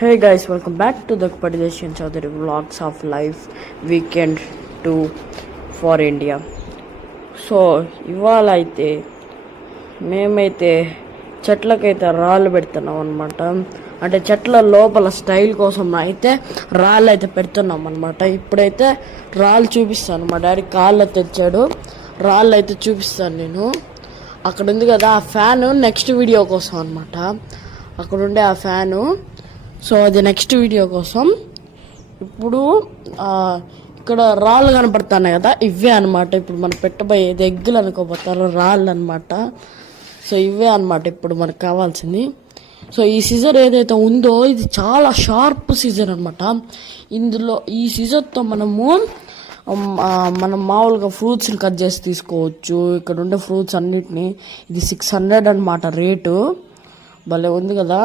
Hey guys, welcome back to the Padideshan Chaudhary Vlogs of Life Weekend 2 for India. So ఇవాళ అయితే మేమైతే చెట్లకైతే రాళ్ళు పెడుతున్నాం అనమాట. అంటే చెట్ల లోపల స్టైల్ కోసం అయితే రాళ్ళు అయితే పెడుతున్నాం అనమాట. ఇప్పుడైతే రాళ్ళు చూపిస్తాను. మా డాడీ కాళ్ళు తెచ్చాడు, రాళ్ళు అయితే చూపిస్తాను నేను. అక్కడ ఉంది కదా ఆ ఫ్యాను, నెక్స్ట్ వీడియో కోసం అనమాట. అక్కడ ఉండే ఆ ఫ్యాను, సో అది నెక్స్ట్ వీడియో కోసం. ఇప్పుడు ఇక్కడ రాళ్ళు కనపడుతున్నాయి కదా, ఇవే అనమాట ఇప్పుడు మనం పెట్టబోయేది. ఎగ్గులు అనుకోపోతారు, రాళ్ళు అనమాట. సో ఇవే అనమాట ఇప్పుడు మనకు కావాల్సింది. సో ఈ సిజర్ ఏదైతే ఉందో ఇది చాలా షార్ప్ సిజర్ అనమాట. ఇందులో ఈ సిజర్తో మనం మామూలుగా ఫ్రూట్స్ని కట్ చేసి తీసుకోవచ్చు. ఇక్కడ ఉండే ఫ్రూట్స్ అన్నిటినీ. ఇది 600 అనమాట రేటు. భలే ఉంది కదా.